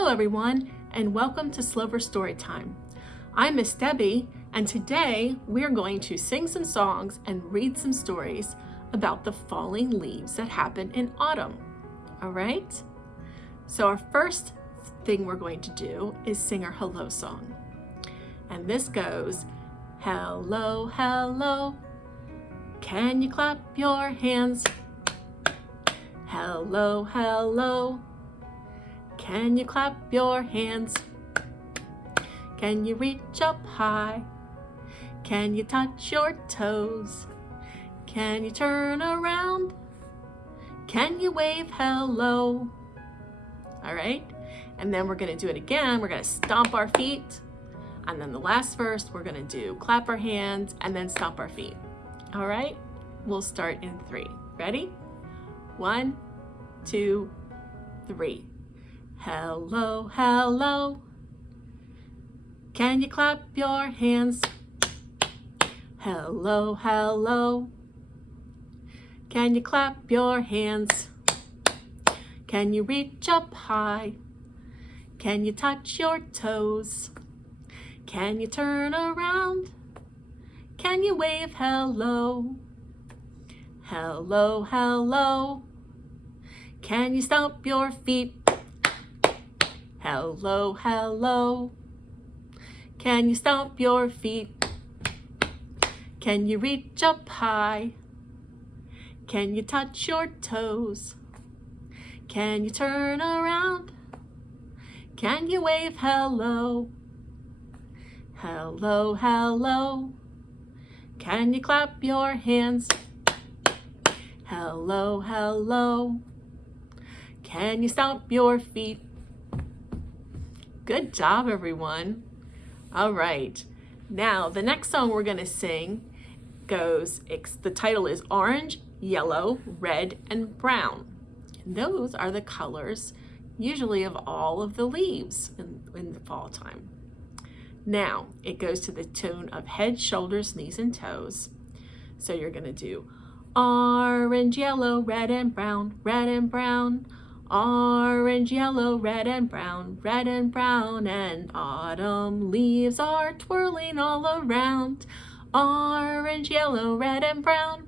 Hello everyone, and welcome to Slover Storytime. I'm Miss Debbie, and today we're going to sing some songs and read some stories about the falling leaves that happen in autumn. All right? So our first thing we're going to do is sing our hello song. And this goes, hello, hello. Can you clap your hands? Hello, hello. Can you clap your hands? Can you reach up high? Can you touch your toes? Can you turn around? Can you wave hello? All right, and then we're gonna do it again. We're gonna stomp our feet. And then the last verse, we're gonna do clap our hands and then stomp our feet. All right, we'll start in 3. Ready? 1, 2, 3. Hello, hello. Can you clap your hands? Hello, hello. Can you clap your hands? Can you reach up high? Can you touch your toes? Can you turn around? Can you wave hello? Hello, hello. Can you stomp your feet? Hello, hello. Can you stomp your feet? Can you reach up high? Can you touch your toes? Can you turn around? Can you wave hello? Hello, hello. Can you clap your hands? Hello, hello. Can you stomp your feet? Good job, everyone. All right. Now, the next song we're going to sing goes, the title is Orange, Yellow, Red, and Brown. And those are the colors usually of all of the leaves in the fall time. Now, it goes to the tune of head, shoulders, knees, and toes. So you're going to do orange, yellow, red, and brown, red and brown. Orange, yellow, red, and brown, and autumn leaves are twirling all around. Orange, yellow, red, and brown,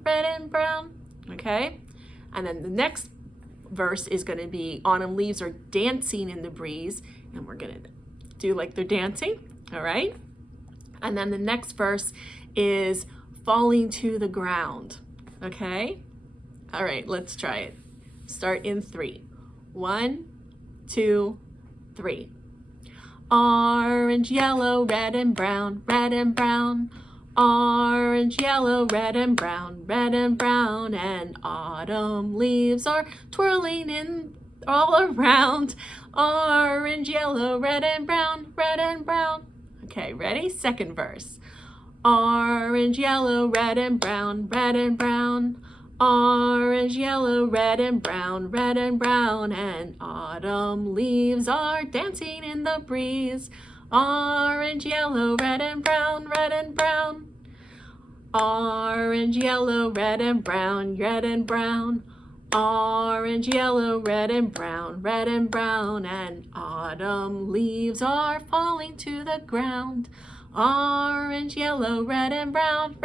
okay? And then the next verse is going to be autumn leaves are dancing in the breeze, and we're going to do like they're dancing, all right? And then the next verse is falling to the ground, okay? All right, let's try it. Start in 3. 1, 2, 3. Orange, yellow, red, and brown, orange, yellow, red, and brown, and autumn leaves are twirling in all around. Orange, yellow, red, and brown, Okay, ready? Second verse. Orange, yellow, red, and brown, orange, yellow, red, and brown, and autumn leaves are dancing in the breeze. Orange, yellow, red, and brown, orange, yellow, red, and brown, orange, yellow, red, and brown, and autumn leaves are falling to the ground. Orange, yellow, red, and brown,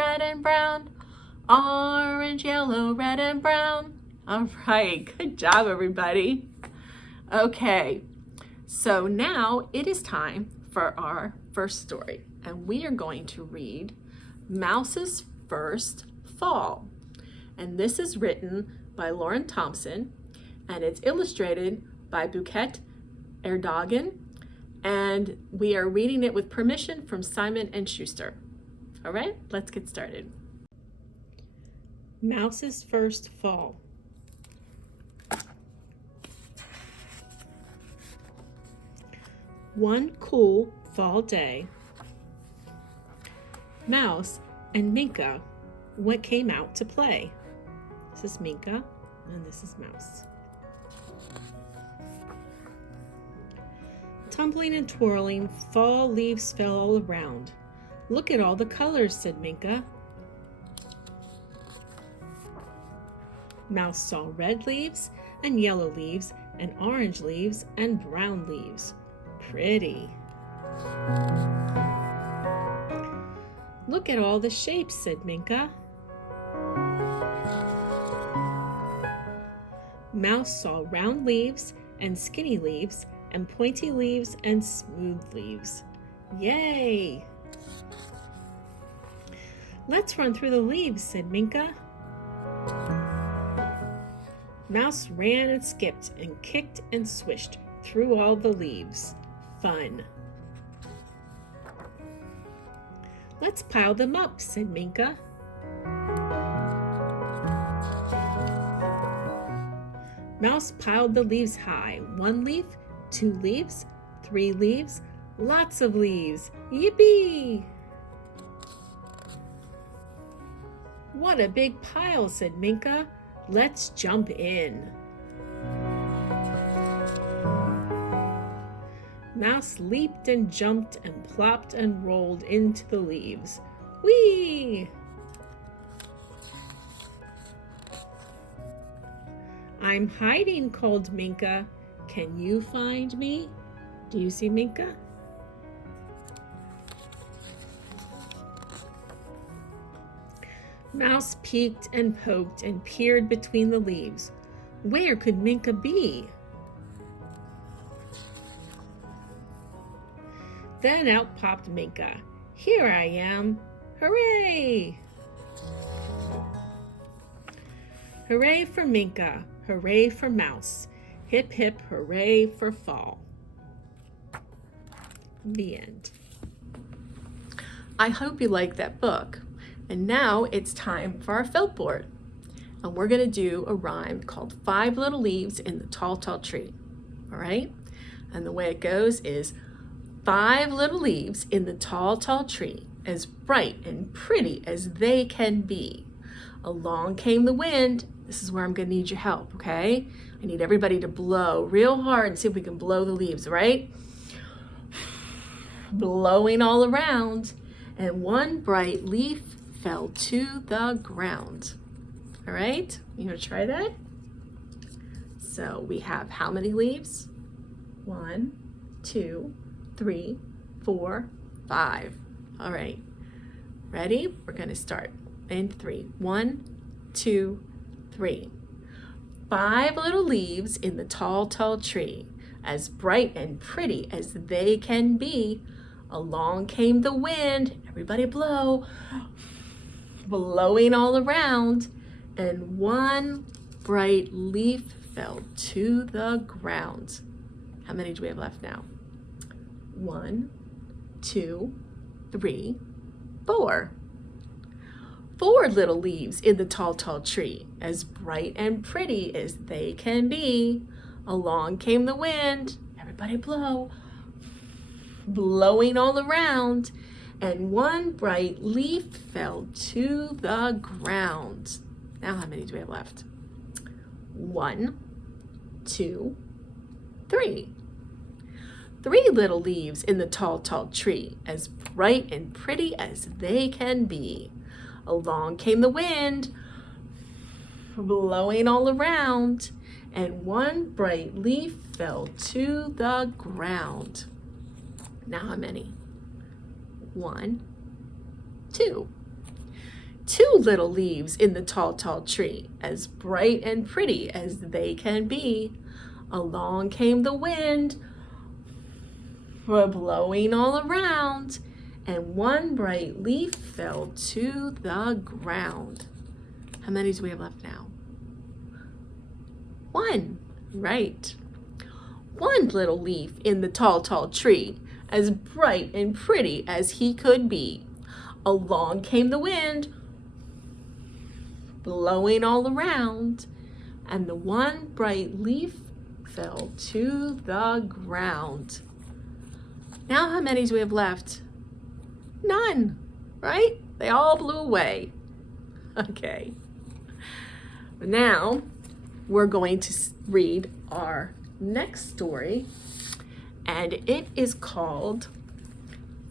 orange, yellow, red, and brown. All right, good job, everybody. Okay, so now it is time for our first story, and we are going to read Mouse's First Fall. And this is written by Thompson, and it's illustrated by Buket, Erdogan, and we are reading it with permission from Simon and Schuster. All right, let's get started. Mouse's First Fall. One cool fall day, Mouse and Minka came out to play. This is Minka, and this is Mouse. Tumbling and twirling, fall leaves fell all around. Look at all the colors, said Minka. Mouse saw red leaves, and yellow leaves, and orange leaves, and brown leaves. Pretty. Look at all the shapes, said Minka. Mouse saw round leaves and skinny leaves and pointy leaves and smooth leaves. Yay! Let's run through the leaves, said Minka. Mouse ran and skipped and kicked and swished through all the leaves. Fun. Let's pile them up, said Minka. Mouse piled the leaves high. 1 leaf, 2 leaves, 3 leaves, lots of leaves. Yippee! What a big pile, said Minka. Let's jump in. Mouse leaped and jumped and plopped and rolled into the leaves. Whee! I'm hiding, called Minka. Can you find me? Do you see Minka? Mouse peeked and poked and peered between the leaves. Where could Minka be? Then out popped Minka. Here I am. Hooray! Hooray for Minka. Hooray for Mouse. Hip, hip, hooray for fall. The end. I hope you liked that book. And now it's time for our felt board. And we're going to do a rhyme called 5 Little Leaves in the Tall, Tall Tree. All right? And the way it goes is 5 little leaves in the tall, tall tree, as bright and pretty as they can be. Along came the wind. This is where I'm going to need your help, okay? I need everybody to blow real hard and see if we can blow the leaves, right? Blowing all around, and 1 bright leaf fell to the ground. All right, you want to try that? So we have how many leaves? 1, 2, 3, 4, 5. All right, ready? We're going to start in 3. 1, 2, 3. 5 little leaves in the tall, tall tree, as bright and pretty as they can be. Along came the wind. Everybody blow. Blowing all around, and 1 bright leaf fell to the ground. How many do we have left now? 1, 2, 3, 4. 4 little leaves in the tall, tall tree, as bright and pretty as they can be. Along came the wind. Everybody blow. Blowing all around, and 1 bright leaf fell to the ground. Now how many do we have left? 1, 2, 3. 3 little leaves in the tall, tall tree, as bright and pretty as they can be. Along came the wind, blowing all around, and 1 bright leaf fell to the ground. Now how many? 1, 2. 2 little leaves in the tall, tall tree, as bright and pretty as they can be. Along came the wind, blowing all around, and 1 bright leaf fell to the ground. How many do we have left now? 1, right. 1 little leaf in the tall, tall tree, as bright and pretty as he could be. Along came the wind, blowing all around, and the 1 bright leaf fell to the ground. Now how many do we have left? None, right? They all blew away. Okay. Now we're going to read our next story, and it is called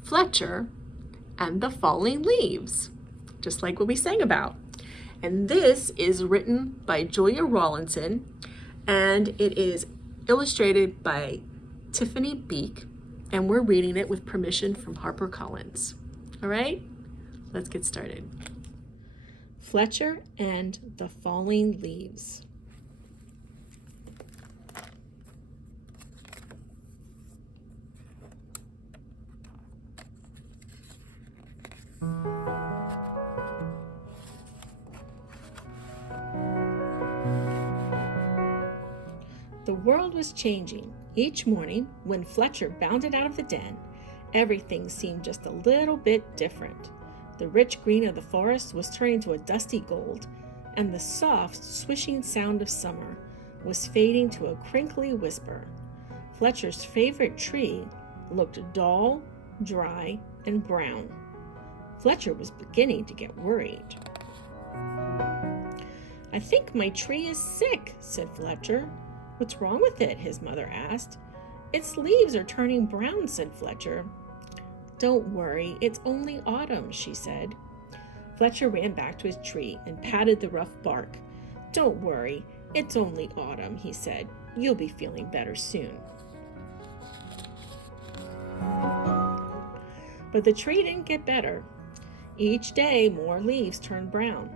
Fletcher and the Falling Leaves, just like what we sang about. And this is written by Julia Rawlinson, and it is illustrated by Tiphanie Beeke, and we're reading it with permission from Harper Collins. All right, let's get started. Fletcher and the Falling Leaves. The world was changing. Each morning, when Fletcher bounded out of the den, everything seemed just a little bit different. The rich green of the forest was turning to a dusty gold, and the soft, swishing sound of summer was fading to a crinkly whisper. Fletcher's favorite tree looked dull, dry, and brown. Fletcher was beginning to get worried. "I think my tree is sick," said Fletcher. "What's wrong with it?" his mother asked. "Its leaves are turning brown," said Fletcher. "Don't worry, it's only autumn," she said. Fletcher ran back to his tree and patted the rough bark. "Don't worry, it's only autumn," he said. "You'll be feeling better soon." But the tree didn't get better. Each day, more leaves turned brown.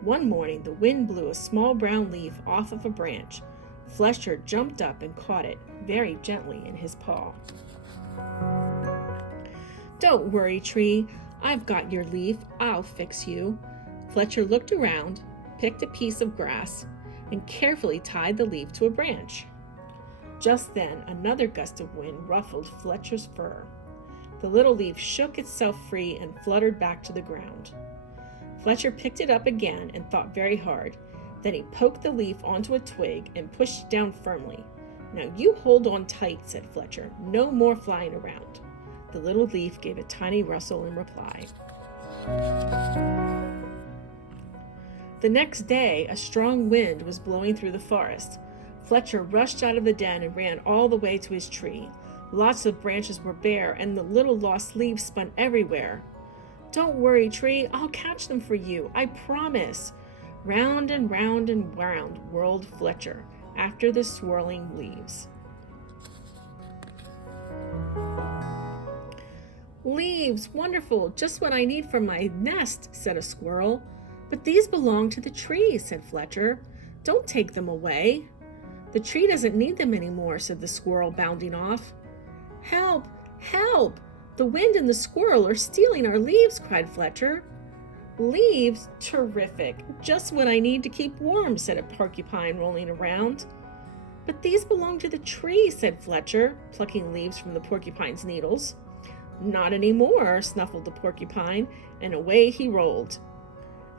One morning, the wind blew a small brown leaf off of a branch. Fletcher jumped up and caught it very gently in his paw. "Don't worry, tree. I've got your leaf. I'll fix you." Fletcher looked around, picked a piece of grass, and carefully tied the leaf to a branch. Just then, another gust of wind ruffled Fletcher's fur. The little leaf shook itself free and fluttered back to the ground. Fletcher picked it up again and thought very hard. Then he poked the leaf onto a twig and pushed it down firmly. "Now you hold on tight," said Fletcher. "No more flying around." The little leaf gave a tiny rustle in reply. The next day, a strong wind was blowing through the forest. Fletcher rushed out of the den and ran all the way to his tree. Lots of branches were bare, and the little lost leaves spun everywhere. "Don't worry, tree. I'll catch them for you. I promise." Round and round and round whirled Fletcher after the swirling leaves. "Leaves, wonderful, just what I need for my nest," said a squirrel. "But these belong to the tree," said Fletcher. "Don't take them away." "The tree doesn't need them anymore," said the squirrel, bounding off. "Help! Help! The wind and the squirrel are stealing our leaves," cried Fletcher. "Leaves? Terrific! Just what I need to keep warm," said a porcupine rolling around. "But these belong to the tree," said Fletcher, plucking leaves from the porcupine's needles. "Not anymore," snuffled the porcupine, and away he rolled.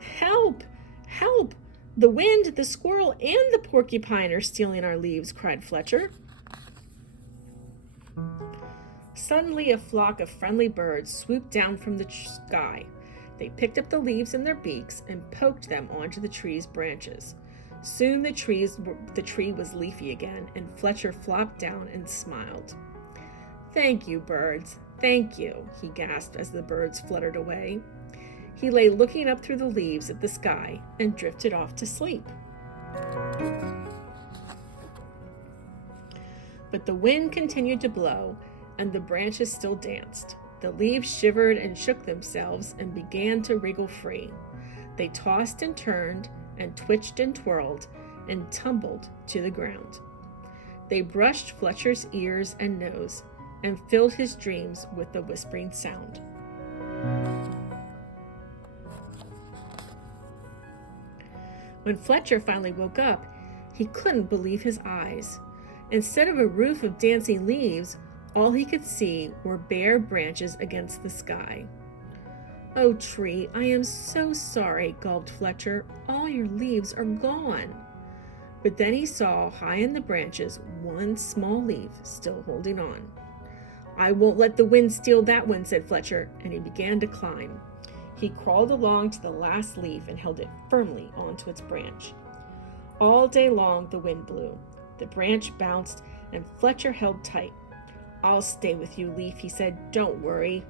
"Help! Help! The wind, the squirrel, and the porcupine are stealing our leaves," cried Fletcher. Suddenly a flock of friendly birds swooped down from the sky. They picked up the leaves in their beaks and poked them onto the tree's branches. Soon the tree was leafy again, and Fletcher flopped down and smiled. "Thank you, birds, thank you," he gasped as the birds fluttered away. He lay looking up through the leaves at the sky and drifted off to sleep. But the wind continued to blow, and the branches still danced. The leaves shivered and shook themselves and began to wriggle free. They tossed and turned and twitched and twirled and tumbled to the ground. They brushed Fletcher's ears and nose and filled his dreams with the whispering sound. When Fletcher finally woke up, he couldn't believe his eyes. Instead of a roof of dancing leaves, all he could see were bare branches against the sky. "Oh, tree, I am so sorry," gulped Fletcher. "All your leaves are gone." But then he saw high in the branches one small leaf still holding on. "I won't let the wind steal that one," said Fletcher, and he began to climb. He crawled along to the last leaf and held it firmly onto its branch. All day long the wind blew. The branch bounced, and Fletcher held tight. "I'll stay with you, leaf," he said. "Don't worry."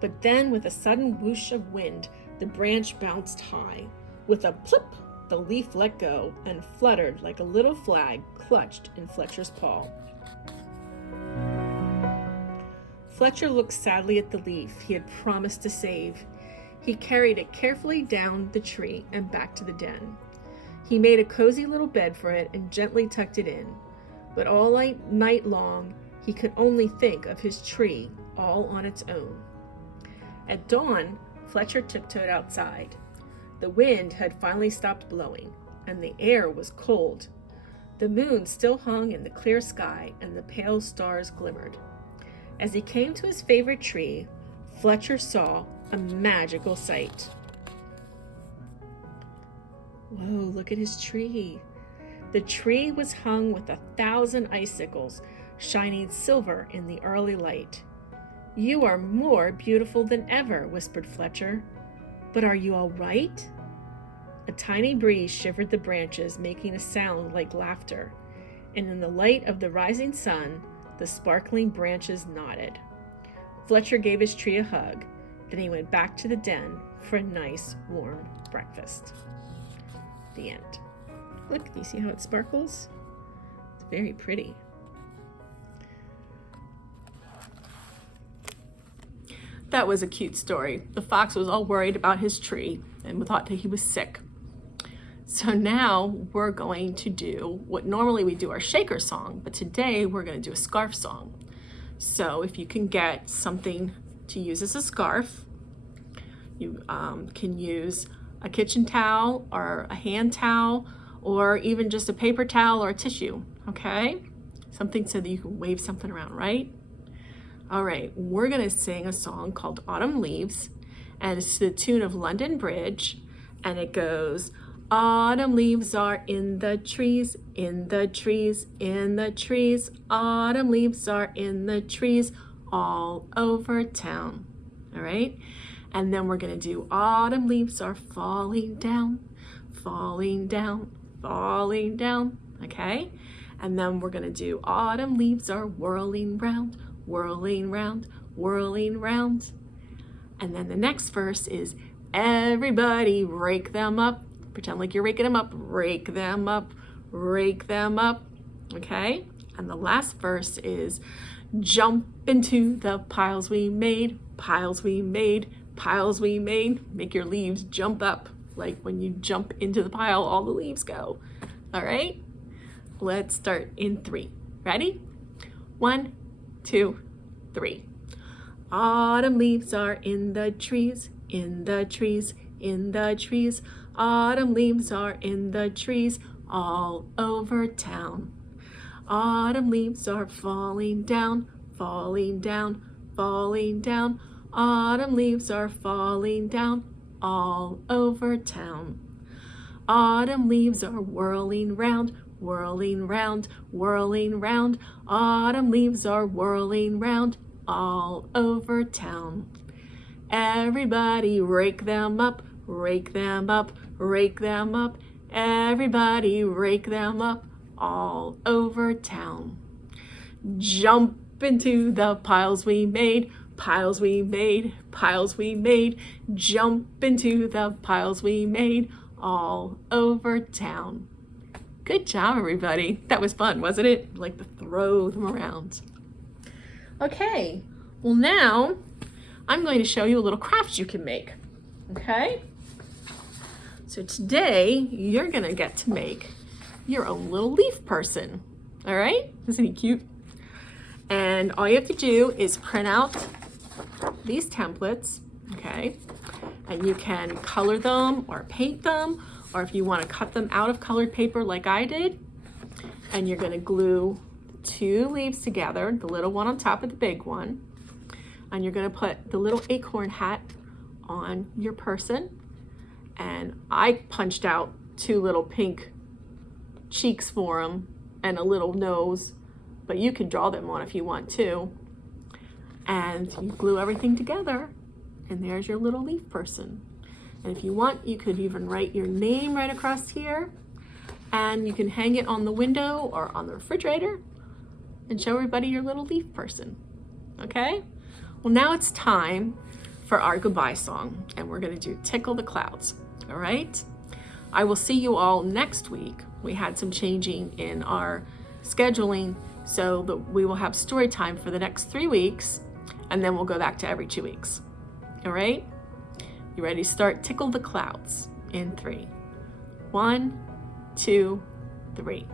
But then, with a sudden whoosh of wind, the branch bounced high. With a plop, the leaf let go and fluttered like a little flag clutched in Fletcher's paw. Fletcher looked sadly at the leaf he had promised to save. He carried it carefully down the tree and back to the den. He made a cozy little bed for it and gently tucked it in. But all night long, he could only think of his tree all on its own. At dawn, Fletcher tiptoed outside. The wind had finally stopped blowing, and the air was cold. The moon still hung in the clear sky, and the pale stars glimmered. As he came to his favorite tree, Fletcher saw a magical sight. Whoa, look at his tree. The tree was hung with 1,000 icicles, shining silver in the early light. "You are more beautiful than ever," whispered Fletcher. "But are you all right?" A tiny breeze shivered the branches, making a sound like laughter, and in the light of the rising sun, the sparkling branches nodded. Fletcher gave his tree a hug, then he went back to the den for a nice, warm breakfast. The end. Look, do you see how it sparkles? It's very pretty. That was a cute story. The fox was all worried about his tree and thought that he was sick. So now we're going to do what normally we do our shaker song, but today we're going to do a scarf song. So if you can get something to use as a scarf, you can use a kitchen towel or a hand towel or even just a paper towel or a tissue, okay? Something so that you can wave something around, right? All right, we're gonna sing a song called Autumn Leaves, and it's to the tune of London Bridge, and it goes, "Autumn leaves are in the trees, in the trees, in the trees. Autumn leaves are in the trees all over town." All right, and then we're gonna do autumn leaves are falling down, falling down, falling down, okay? And then we're gonna do autumn leaves are whirling round, whirling round, whirling round. And then the next verse is everybody rake them up. Pretend like you're raking them up. Rake them up, rake them up, okay? And the last verse is jump into the piles we made, piles we made, piles we made. Make your leaves jump up. Like when you jump into the pile, all the leaves go. All right? Let's start in 3. Ready? 1, 2, 3. Autumn leaves are in the trees, in the trees, in the trees. Autumn leaves are in the trees all over town. Autumn leaves are falling down, falling down, falling down. Autumn leaves are falling down all over town. Autumn leaves are whirling round, whirling round, whirling round. Autumn leaves are whirling round all over town. Everybody rake them up, rake them up, rake them up. Everybody rake them up all over town. Jump into the piles we made, piles we made, piles we made. Jump into the piles we made all over town. Good job, everybody. That was fun, wasn't it? Like to throw them around. Okay, well now I'm going to show you a little craft you can make, okay? So today you're gonna get to make your own little leaf person, all right? Isn't he cute? And all you have to do is print out these templates, okay? And you can color them or paint them, or if you want to cut them out of colored paper like I did, and you're going to glue 2 leaves together, the little one on top of the big one, and you're going to put the little acorn hat on your person. And I punched out 2 little pink cheeks for him and a little nose, but you can draw them on if you want to. And you glue everything together, and there's your little leaf person. And if you want, you could even write your name right across here, and you can hang it on the window or on the refrigerator and show everybody your little leaf person, okay? Well, now it's time for our goodbye song, and we're gonna do Tickle the Clouds, all right? I will see you all next week. We had some changing in our scheduling, so that we will have story time for the next 3 weeks, and then we'll go back to every 2 weeks. All right? You ready to start Tickle the Clouds in 3. 1, 2, 3.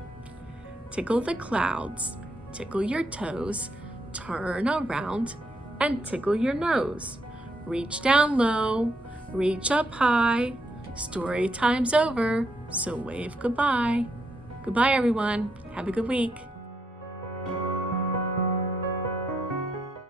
Tickle the clouds, tickle your toes, turn around and tickle your nose. Reach down low, reach up high. Story time's over, so wave goodbye. Goodbye, everyone. Have a good week.